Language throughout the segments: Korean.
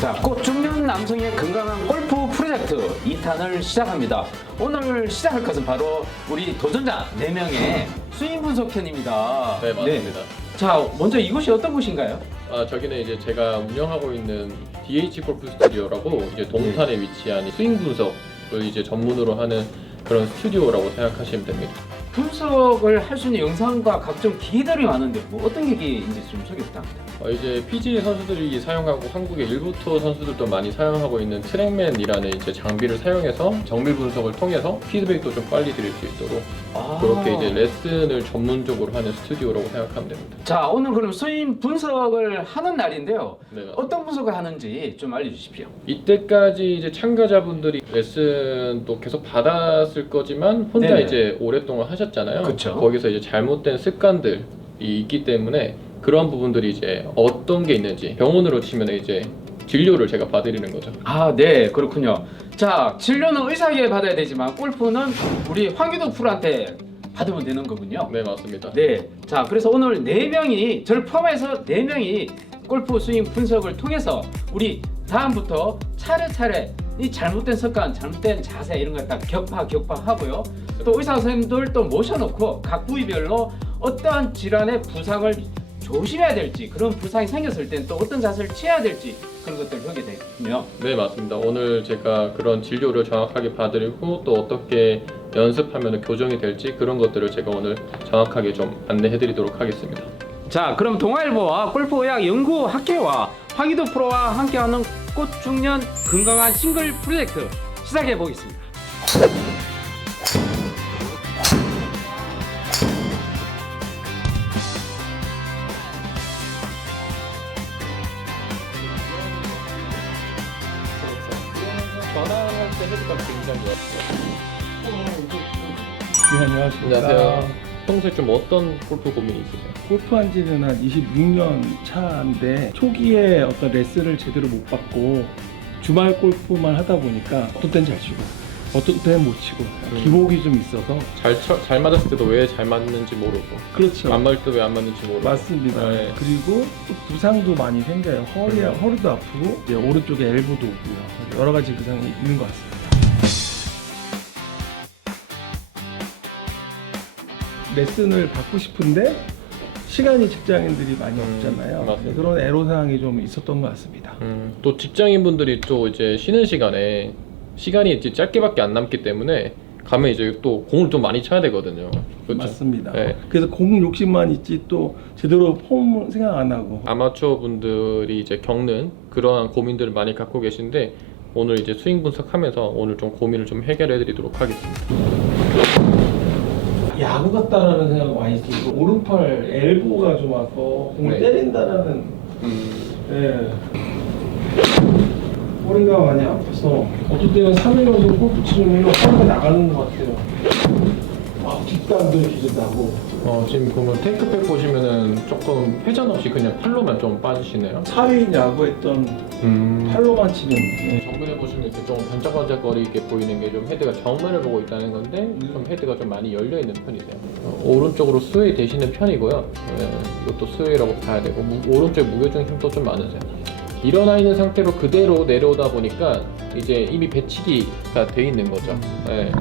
자, 꽃 중년 남성의 건강한 골프 프로젝트 2탄을 시작합니다. 오늘 시작할 것은 바로 우리 도전자 4명의 스윙 분석편입니다. 네, 맞습니다. 자, 먼저 이곳이 어떤 곳인가요? 저기는 이제 제가 운영하고 있는 DH 골프 스튜디오라고 이제 동탄에 위치한 스윙 분석을 이제 전문으로 하는 그런 스튜디오라고 생각하시면 됩니다. 분석을 할 수 있는 영상과 각종 기기들이 많은데 뭐 어떤 기기인지 좀 소개 부탁합니다. 이제 PGA 선수들이 사용하고 한국의 일부 투어 선수들도 많이 사용하고 있는 트랙맨이라는 이제 장비를 사용해서 정밀 분석을 통해서 피드백도 좀 빨리 드릴 수 있도록 그렇게 이제 레슨을 전문적으로 하는 스튜디오라고 생각하면 됩니다. 자, 오늘 그럼 스윙 분석을 하는 날인데요. 네, 어떤 분석을 하는지 좀 알려주십시오. 이때까지 이제 참가자분들이 레슨도 계속 받았을 거지만 혼자 네네. 이제 오랫동안 하셨잖아요. 그쵸. 거기서 이제 잘못된 습관들이 있기 때문에 그런 부분들이 이제 어떤 게 있는지 병원으로 치면 이제 진료를 제가 봐드리는 거죠. 아, 네, 그렇군요. 자, 진료는 의사에게 받아야 되지만 골프는 우리 황기도 프로한테 받으면 되는 거군요. 네, 맞습니다. 네, 자, 그래서 오늘 4명이 저를 포함해서 4명이 골프 스윙 분석을 통해서 우리 다음부터 차례차례 이 잘못된 습관, 잘못된 자세 이런 거 다 격파하고요. 또 의사 선생님들 또 모셔놓고 각 부위별로 어떠한 질환의 부상을 조심해야 될지, 그런 부상이 생겼을 땐 또 어떤 자세를 취해야 될지 그런 것들을 배우게 되군요. 네, 맞습니다. 오늘 제가 그런 진료를 정확하게 봐드리고 또 어떻게 연습하면 교정이 될지 그런 것들을 제가 오늘 정확하게 좀 안내해드리도록 하겠습니다. 자, 그럼 동아일보와 골프의학 연구학회와 황희도 프로와 함께하는 꽃 중년 건강한 싱글 프로젝트 시작해 보겠습니다. 전화할 때 헤드가 굉장히 좋았어요. 네, 안녕하십니까. 안녕하세요. 평소에 좀 어떤 골프 고민이 있으세요? 골프한 지는 한 26년 차인데 초기에 어떤 레슨을 제대로 못 받고 주말 골프만 하다 보니까 어떤 때는 잘 치고 어떤 때는 못 치고 기복이 좀 있어서 잘 맞았을 때도 왜 잘 맞는지 모르고 그렇죠. 안 맞을 때 왜 안 맞는지 모르고 맞습니다. 네. 그리고 또 부상도 많이 생겨요. 허리도 아프고 이제 오른쪽에 엘보도 오고요. 여러 가지 부상이 있는 것 같습니다. 레슨을 받고 싶은데 시간이 직장인들이 많이 없잖아요. 맞습니다. 그런 애로사항이 좀 있었던 것 같습니다. 또 직장인분들이 또 이제 쉬는 시간에 시간이 이제 짧게밖에 안 남기 때문에 가면 이제 또 공을 좀 많이 쳐야 되거든요. 그렇죠? 맞습니다. 네. 그래서 공 욕심만 있지 또 제대로 폼 생각 안 하고 아마추어 분들이 이제 겪는 그러한 고민들을 많이 갖고 계신데 오늘 이제 스윙 분석하면서 오늘 좀 고민을 좀 해결해 드리도록 하겠습니다. 야구 같다라는 생각 많이 들고 오른팔 엘보가 좀 아파 공을 네. 때린다라는 허리가 많이 아파서 어떨 때는 3일 연속 골프 치면 허리가 나가는 것 같아요. 뒷감도 계속 나고 지금 그러면 테이크백 보시면은 조금 회전 없이 그냥 팔로만 좀 빠지시네요. 4인 야구했던 팔로만 치는 정면에 보시면 이렇게 좀 반짝반짝거리게 보이는 게 좀 헤드가 정면을 보고 있다는 건데 좀 헤드가 좀 많이 열려 있는 편이세요. 오른쪽으로 스웨이 되시는 편이고요. 이것도 스웨이라고 봐야 되고 오른쪽 무게중 힘도 좀 많으세요. 일어나 있는 상태로 그대로 내려오다 보니까 이제 이미 배치기가 돼 있는 거죠. 네.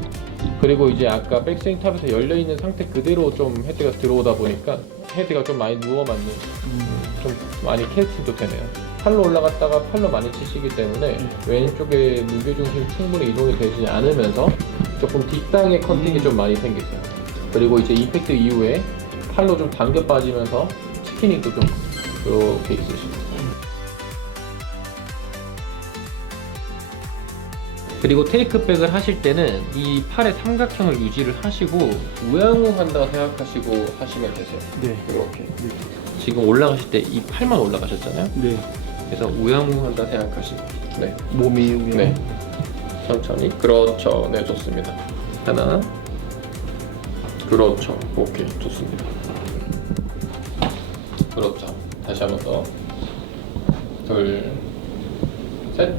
그리고 이제 아까 백스윙 탑에서 열려 있는 상태 그대로 좀 헤드가 들어오다 보니까 헤드가 좀 많이 누워 맞는 좀 많이 캐스팅도 되네요. 팔로 올라갔다가 팔로 많이 치시기 때문에 왼쪽에 무게중심 충분히 이동이 되지 않으면서 조금 뒷땅의 컨택이 좀 많이 생기세요. 그리고 이제 임팩트 이후에 팔로 좀 당겨 빠지면서 치킨이 또 좀 이렇게 있으시고 그리고 테이크백을 하실 때는 이 팔의 삼각형을 유지를 하시고 우양우한다 생각하시고 하시면 되세요. 네. 이렇게 지금 올라가실 때 이 팔만 올라가셨잖아요. 네. 그래서 우양우한다 생각하시고 네. 몸이 우양. 네. 천천히. 그렇죠. 네, 좋습니다. 하나. 그렇죠. 오케이, 좋습니다. 그렇죠. 다시 한 번 더. 둘, 셋.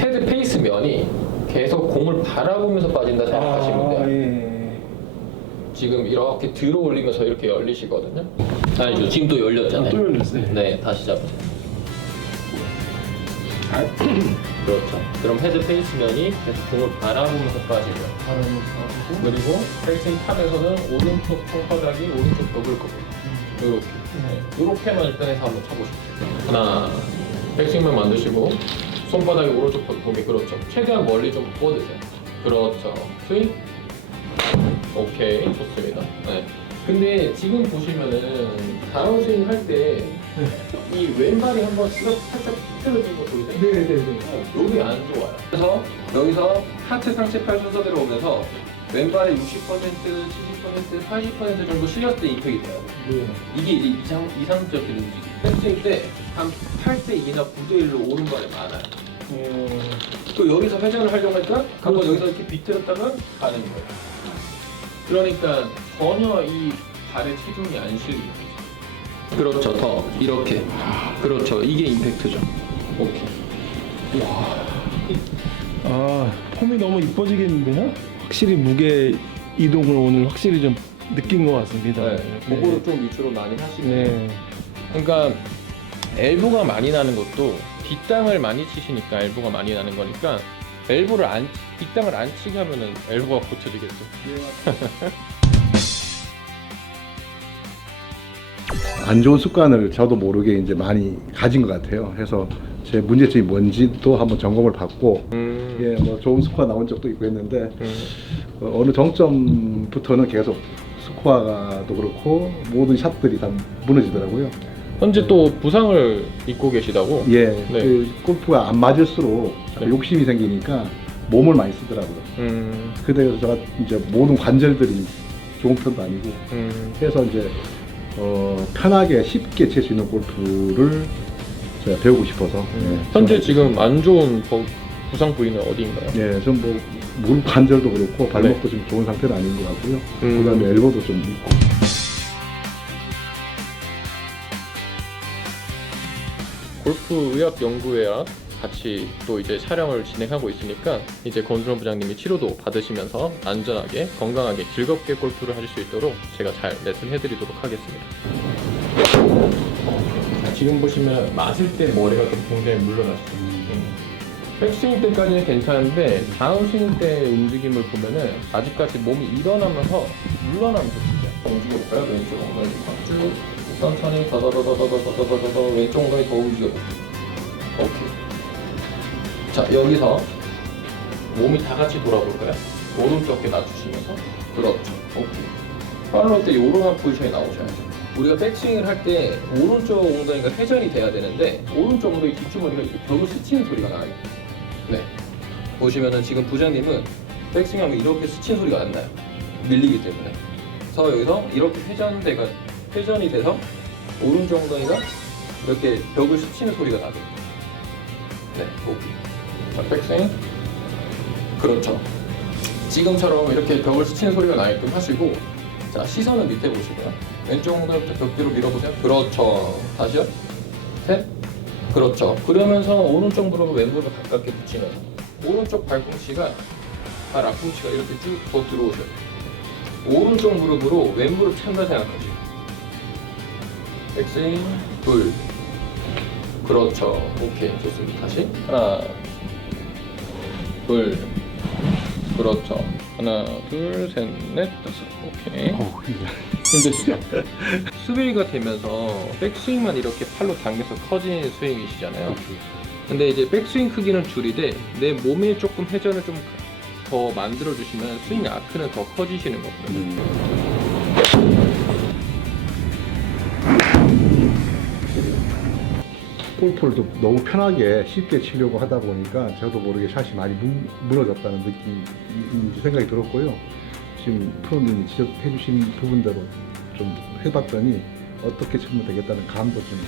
헤드 페이스 면이 계속 공을 바라보면서 빠진다 생각하시면 돼요. 예. 지금 이렇게 들어 올리면서 이렇게 열리시거든요. 아니죠. 지금 또 열렸잖아요. 또 열렸어요. 네, 다시 잡으세요. 그렇죠. 그럼 헤드 페이스면이 계속 공을 바라보면서 빠지고요. 그리고 페이싱 탑에서는 오른쪽 손바닥이 오른쪽 벽을 거고 이렇게 이렇게만 일단 해서 한번 쳐보시죠. 하나, 페이싱만 만드시고 손바닥이 오른쪽 벽에 그렇죠. 최대한 멀리 좀 뻗으세요. 그렇죠. 스윙. 오케이, 좋습니다. 네. 근데 지금 보시면은 다운스윙 할 때 이 왼발이 한번 살짝 휘틀어진 거 보이세요? 네네네. 여기 안 좋아요. 그래서 여기서 하체, 상체, 팔 순서대로 오면서 왼발에 60%, 70%, 80% 정도 실렸을 때 임팩이 돼요. 이게 이제 이상적인 움직임. 백스윙 때 한 8대 2나 9대 1로 오른발에 많아요. 또 여기서 회전을 하려고 할까? 한번 여기서 이렇게 비틀었다면 가는 거예요. 그러니까 전혀 이 발에 체중이 안 실려요. 그렇죠. 더 이렇게. 그렇죠. 이게 임팩트죠. 오케이. 아, 폼이 너무 이뻐지겠는데요? 확실히 무게 이동을 오늘 확실히 좀 느낀 것 같습니다. 네. 그거를 좀 위주로 많이 하시면. 네. 그러니까 엘보가 많이 나는 것도 뒷땅을 많이 치시니까 엘보가 많이 나는 거니까 뒷땅을 안 치게 하면은 엘보가 고쳐지겠죠. 안 좋은 습관을 저도 모르게 이제 많이 가진 것 같아요. 그래서 제 문제점이 뭔지도 한번 점검을 받고, 예, 뭐 좋은 스코어 나온 적도 있고 했는데 어느 정점부터는 계속 스코어가도 그렇고 모든 샷들이 다 무너지더라고요. 현재 또 부상을 입고 계시다고? 예, 네. 그 골프가 안 맞을수록 자꾸 네. 욕심이 생기니까 몸을 많이 쓰더라고요. 그래서 제가 이제 모든 관절들이 좋은 편도 아니고, 그래서 이제 편하게 쉽게 칠 수 있는 골프를 제가 배우고 싶어서. 예, 현재 지금 안 좋은 부상 부위는 어디인가요? 예, 좀 뭐 무릎 관절도 그렇고 발목도 좀 좋은 상태는 아닌 것 같고요. 그다음에 엘보도 좀 있고. 골프 의학 연구회와 같이 또 이제 촬영을 진행하고 있으니까 이제 권순호 부장님이 치료도 받으시면서 안전하게 건강하게 즐겁게 골프를 하실 수 있도록 제가 잘 레슨 해드리도록 하겠습니다. 지금 보시면 맞을 때 머리가 좀 굉장히 물러났어요. 백스윙 때까지는 괜찮은데 다운스윙 때 움직임을 보면은 아직까지 몸이 일어나면서 물러나면서 치죠. 움직여볼까요? 왼쪽 엉덩이 쭉 천천히 더더더더더더더더더 왼쪽 엉덩이 더 움직여볼게요. 오케이. 자, 여기서 몸이 다 같이 돌아볼까요? 오른쪽 어깨 낮추시면서 그렇죠. 오케이. 팔로우 때 요런 포지션이 나오셔야죠. 우리가 백스윙을 할 때 오른쪽 엉덩이가 회전이 돼야 되는데 오른쪽 엉덩이 뒷주머니가 이렇게 벽을 스치는 소리가 나요. 네. 보시면은 지금 부장님은 백스윙하면 이렇게 스치는 소리가 안 나요. 밀리기 때문에. 그래서 여기서 이렇게 회전이 돼서 오른쪽 엉덩이가 이렇게 벽을 스치는 소리가 나게. 네, 오케이. 자, 백스윙. 그렇죠. 지금처럼 이렇게 벽을 스치는 소리가 나게끔 하시고, 자, 시선은 밑에 보시고요. 왼쪽 엉덩이부터 벽 뒤로 밀어보세요. 그렇죠. 다시요. 셋. 그렇죠. 그러면서 오른쪽 무릎을 왼무릎 가깝게 붙이면서 오른쪽 발꿈치가 발 앞꿈치가 이렇게 쭉 더 들어오셔요. 오른쪽 무릎으로 왼무릎 찬다 생각하시고 백스윙 둘. 그렇죠. 오케이, 좋습니다. 다시 하나 둘. 그렇죠. 하나 둘 셋 넷 다섯. 오케이. 힘드시죠? 스윙이가 되면서 백스윙만 이렇게 팔로 당겨서 커지는 스윙이시잖아요. 근데 이제 백스윙 크기는 줄이되 내 몸에 조금 회전을 좀 더 만들어 주시면 스윙 아크는 더 커지시는 거거든요. 골프를 좀 너무 편하게 쉽게 치려고 하다 보니까 저도 모르게 샷이 많이 무너졌다는 느낌이 생각이 들었고요. 지금 프로님이 지적해 주신 부분대로 좀 해봤더니 어떻게 치면 되겠다는 감도 좀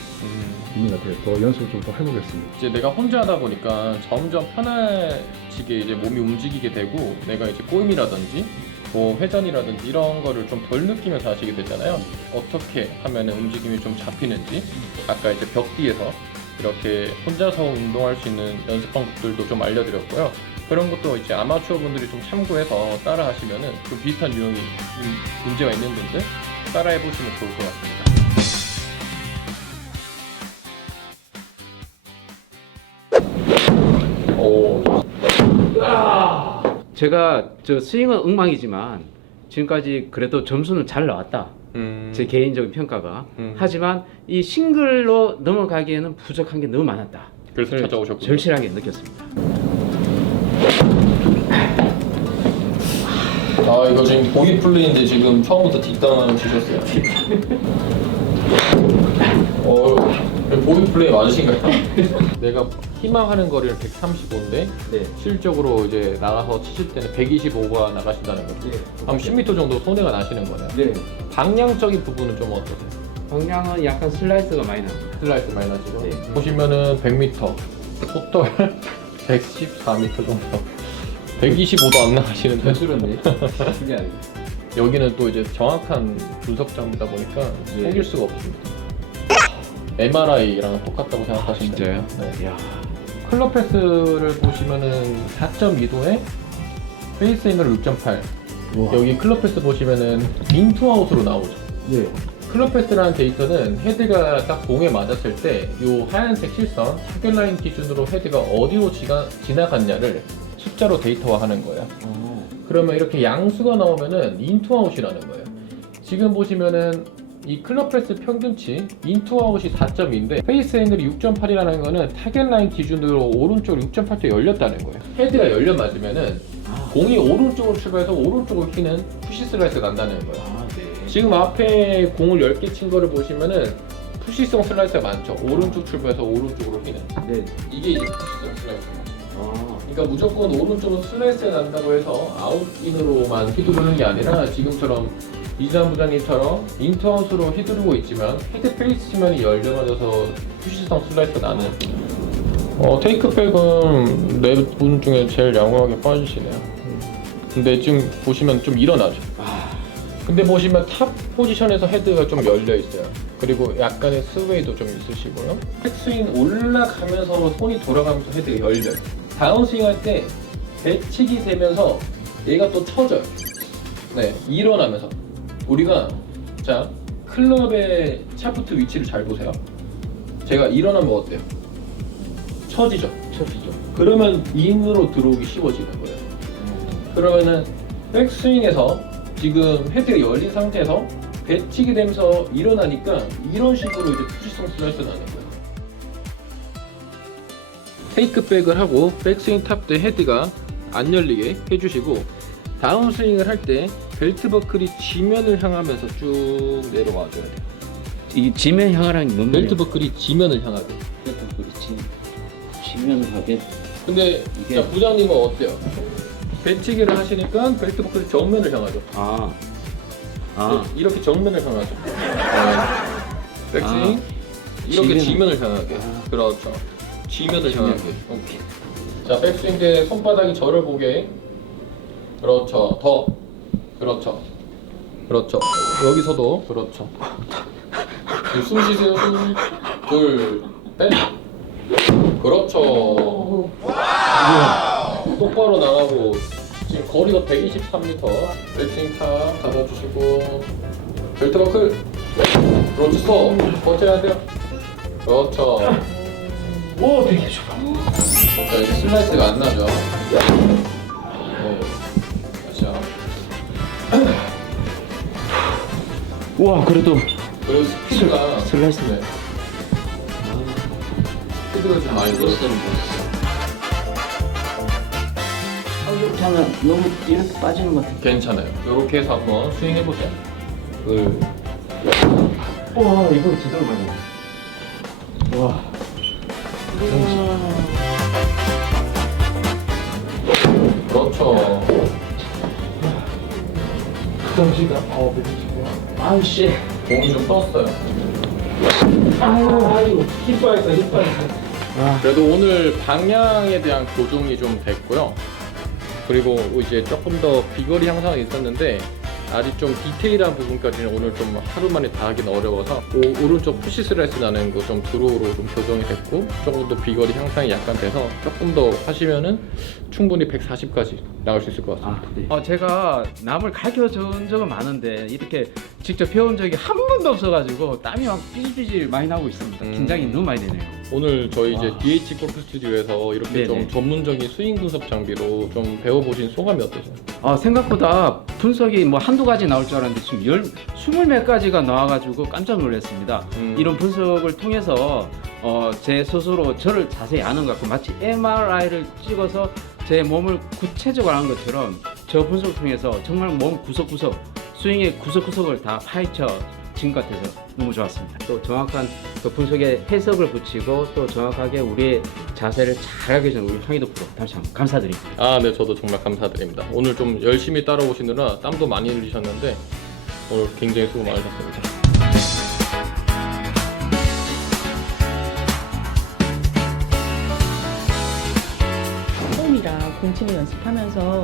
있는 것 같아요. 더 연습을 좀 더 해보겠습니다. 이제 내가 혼자 하다 보니까 점점 편해지게 이제 몸이 움직이게 되고 내가 이제 꼬임이라든지 뭐 회전이라든지 이런 거를 좀 덜 느끼면서 하시게 되잖아요. 어떻게 하면 움직임이 좀 잡히는지 아까 이제 벽 뒤에서 이렇게 혼자서 운동할 수 있는 연습 방법들도 좀 알려드렸고요. 그런 것도 이제 아마추어 분들이 좀 참고해서 따라 하시면은 좀 비슷한 유형이 문제가 있는 분들 따라해 보시면 좋을 것 같습니다. 제가 저 스윙은 엉망이지만 지금까지 그래도 점수는 잘 나왔다. 제 개인적인 평가가. 하지만 이 싱글로 넘어가기에는 부족한 게 너무 많았다. 그래서 그걸 찾아오셨군요. 절실하게 느꼈습니다. 아 이거 지금 보기 플레이인데 지금 처음부터 뒷땅을 치셨어요. 보기 플레이 맞으신가요? 내가 희망하는 거리는 135인데 네. 실적으로 이제 나가서 치실 때는 125가 나가신다는 거죠. 네. 한 10m 정도 손해가 나시는 거네요. 네. 방향적인 부분은 좀 어떠세요? 방향은 약간 슬라이스가 많이 납니다. 슬라이스 많이 나시고 네. 보시면은 100m 토탈 114m 정도 125도 안 나가시는데 줄었네. 그게 아니고. 여기는 또 이제 정확한 분석자입니다 보니까 네. 속일 수가 없습니다. MRI랑 똑같다고 생각하시면 돼요. 네. 야. 클럽 패스를 보시면은 4.2도에 페이스 앵글 6.8. 여기 클럽 패스 보시면은 인투아웃으로 나오죠. 네. 클럽 패스라는 데이터는 헤드가 딱 공에 맞았을 때 이 하얀색 실선 타겟 라인 기준으로 헤드가 어디로 지나갔냐를 숫자로 데이터화하는 거예요. 그러면 이렇게 양수가 나오면은 인투아웃이라는 거예요. 지금 보시면은 이 클럽 패스 평균치 인투아웃이 4.2인데 페이스 앵글이 6.8이라는 거는 타겟 라인 기준으로 오른쪽으로 6.8도 열렸다는 거예요. 헤드가 열려 맞으면은 공이 오른쪽으로 출발해서 오른쪽으로 휘는 푸시 슬라이스가 난다는 거예요. 아, 네. 지금 앞에 공을 10개 친 거를 보시면은 푸시성 슬라이스가 많죠. 오른쪽 출발해서 오른쪽으로 휘는. 네. 이게 이제 푸시성 슬라이스. 아. 그러니까 무조건 오른쪽으로 슬라이스가 난다고 해서 아웃인으로만 휘두르는 게 아니라 지금처럼 이재환 부장님처럼 인투아웃으로 휘두르고 있지만 헤드 페이스면이 열려맞아서 푸시성 슬라이스가 나는 테이크백은 네 분 중에 제일 양호하게 빠지시네요. 근데 지금 보시면 좀 일어나죠. 근데 보시면 탑 포지션에서 헤드가 좀 열려 있어요. 그리고 약간의 스웨이도 좀 있으시고요. 백스윙 올라가면서 손이 돌아가면서 헤드가 열려요. 다운스윙 할 때 배치기 되면서 얘가 또 쳐져요. 네, 일어나면서 우리가 자 클럽의 샤프트 위치를 잘 보세요. 제가 일어나면 어때요? 쳐지죠. 쳐지죠. 그러면 인으로 들어오기 쉬워지는 거예요. 그러면은 백스윙에서 지금 헤드가 열린 상태에서 배치기 되면서 일어나니까 이런 식으로 이제 푸시성 슬라이스가 나는 거예요. 테이크백을 하고 백스윙 탑 때 헤드가 안 열리게 해주시고 다운스윙을 할 때 벨트 버클이 지면을 향하면서 쭉 내려와 줘야 돼요. 이 지면 향하라는 게 뭔가요? 벨트 버클이 지면을 향하게. 벨트 버클이 지면을 하게. 근데 이게- 자, 부장님은 어때요? 배치기를 하시니까 벨트 버클이 정면을 향하죠. 아. 네, 이렇게 정면을 향하죠. 백스윙 이렇게 지면을 향하게. 그렇죠. 지면을 향하게. 오케이. 자, 백스윙 때 손바닥이 저를 보게. 그렇죠. 더. 그렇죠. 그렇죠. 여기서도 그렇죠. 숨 쉬세요. 숨. 둘, 셋. 그렇죠. 똑바로 나가고 지금 거리가 123m. 백스윙 탑 잡아주시고 벨트 버클. 그렇죠. 스톱. 버텨야 돼요. 그렇죠. 오, 되게 좋아. 자, 이제 슬라이스가 안 나죠. 네. 그렇죠. 우와, 그래도 그리고 스피드가 슬라이스. 네. 스피드가 좀 많이 늘었어요. 이렇게 하면 너무 이렇게 빠지는 것 같아. 괜찮아요. 이렇게 해서 한번 스윙 해보세요. 와, 이거 제대로 맞네. 와. 그렇죠. 정시가 120. 아우씨. 공이 좀 떴어요. 아이고, 힘 빠졌어, 힘 빠졌어. 그래도 오늘 방향에 대한 교정이 좀 됐고요. 그리고 이제 조금 더 비거리 향상이 있었는데 아직 좀 디테일한 부분까지는 오늘 좀 하루 만에 다 하기는 어려워서 오른쪽 푸시 슬라이스 나는 거 좀 드로우로 좀 교정이 됐고 조금 더 비거리 향상이 약간 돼서 조금 더 하시면은 충분히 140까지 나올 수 있을 것 같습니다. 네. 제가 남을 가르쳐준 적은 많은데 이렇게 직접 배운 적이 한 번도 없어가지고 땀이 막 삐질삐질 많이 나고 있습니다. 긴장이 너무 많이 되네요. 오늘 저희 이제 와. DH 골프 스튜디오에서 이렇게 네네. 좀 전문적인 스윙 분석 장비로 좀 배워보신 소감이 어떠세요? 생각보다 분석이 뭐 한두 가지 나올 줄 알았는데 지금 20몇 가지가 나와가지고 깜짝 놀랐습니다. 이런 분석을 통해서 제 스스로 저를 자세히 아는 것 같고 마치 MRI를 찍어서 제 몸을 구체적으로 아는 것처럼 저 분석을 통해서 정말 몸 구석구석 스윙의 구석구석을 다 파헤쳐진 것 같아서 너무 좋았습니다. 또 정확한 그 분석에 해석을 붙이고 또 정확하게 우리의 자세를 잘하게 해준 우리 황희도 프로 다시 한번 감사드립니다. 아, 네, 저도 정말 감사드립니다. 오늘 좀 열심히 따라오시느라 땀도 많이 흘리셨는데 오늘 굉장히 수고 많으셨습니다. 처음이라 공치를 연습하면서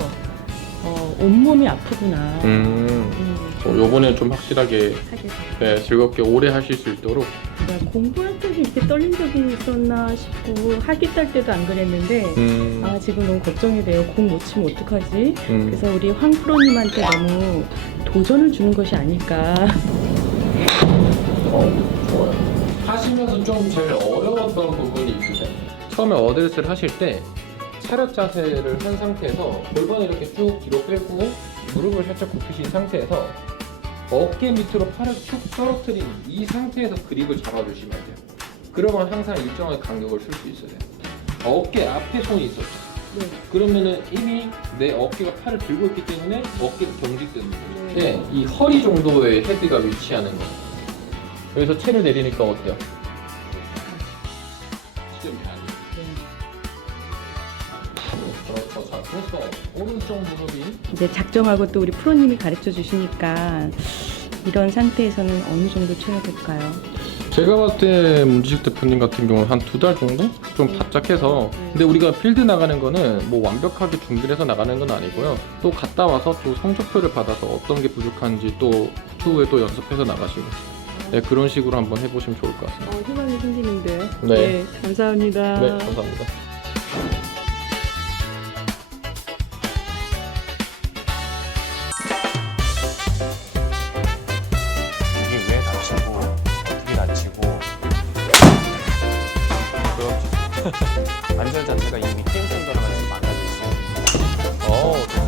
온몸이 아프구나. 요번에 좀 확실하게 하게 돼요. 네, 즐겁게 오래 하실 수 있도록 내가 공부할 때도 이렇게 떨린 적이 있었나 싶고 학기 딸 때도 안 그랬는데 아 지금 너무 걱정이 돼요. 공 못 치면 어떡하지? 그래서 우리 황 프로님한테 너무 도전을 주는 것이 아닐까. 하시면서 좀 제일 어려웠던 부분이 있으세요? 처음에 어드레스를 하실 때 차렷 자세를 한 상태에서 골반을 이렇게 쭉 뒤로 빼고 무릎을 살짝 굽히신 상태에서 어깨 밑으로 팔을 쭉 떨어뜨린 이 상태에서 그립을 잡아주시면 돼요. 그러면 항상 일정한 간격을 쓸 수 있어요. 어깨 앞에 손이 있었죠. 네. 그러면은 이미 내 어깨가 팔을 들고 있기 때문에 어깨가 경직되는 거죠. 네, 이 허리 정도의 헤드가 위치하는 거예요. 여기서 채를 내리니까 어때요? 지금 안 그렇죠. 자, 그래서 오른쪽 무릎이 이제 작정하고 또 우리 프로님이 가르쳐 주시니까 이런 상태에서는 어느 정도 쳐야 될까요? 제가 봤을 때 문지식 대표님 같은 경우는 한 2달 정도? 좀 바짝해서 근데 우리가 필드 나가는 거는 뭐 완벽하게 준비를 해서 나가는 건 아니고요 또 갔다 와서 또 성적표를 받아서 어떤 게 부족한지 또 추후에 또 연습해서 나가시고 네, 그런 식으로 한번 해보시면 좋을 것 같습니다. 희망이 생기는데요. 네. 감사합니다. 네, 감사합니다. 이게 왜 다치고 어떻게 다치고 그렇죠. 관절 자체가 이미 테이션 변화가 지금 많아져 있어요.